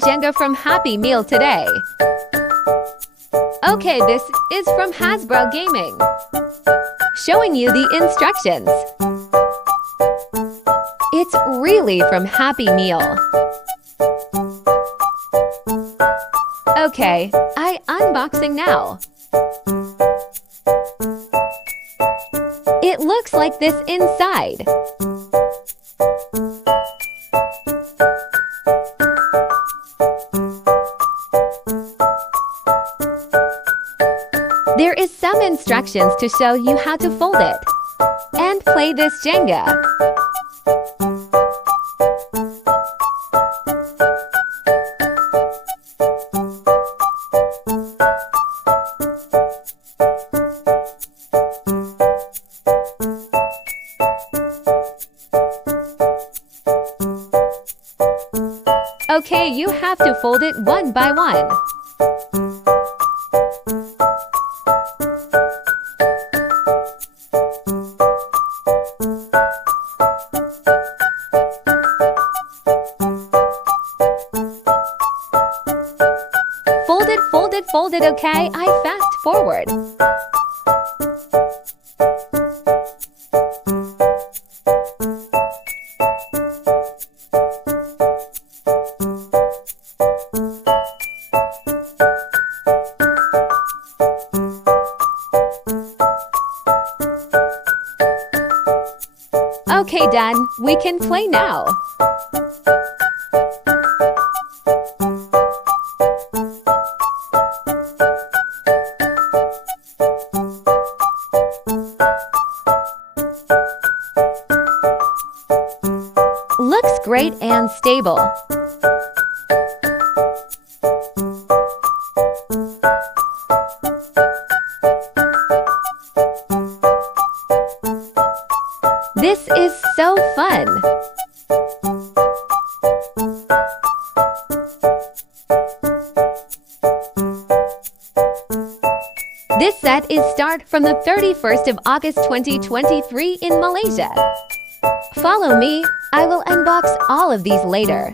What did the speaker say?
Jenga from Happy Meal today. Okay, this is from Hasbro Gaming. Showing you the instructions. It's really from Happy Meal. Okay, unboxing now. It looks like this inside. There is some instructions to show you how to fold it and play this Jenga. Okay, you have to fold it one by one. Fold it, okay? I fast forward. Okay, done. We can play now. Looks great and stable. This is so fun. This set is start from the 31st of August 2023 in Malaysia. Follow me. I will unbox all of these later.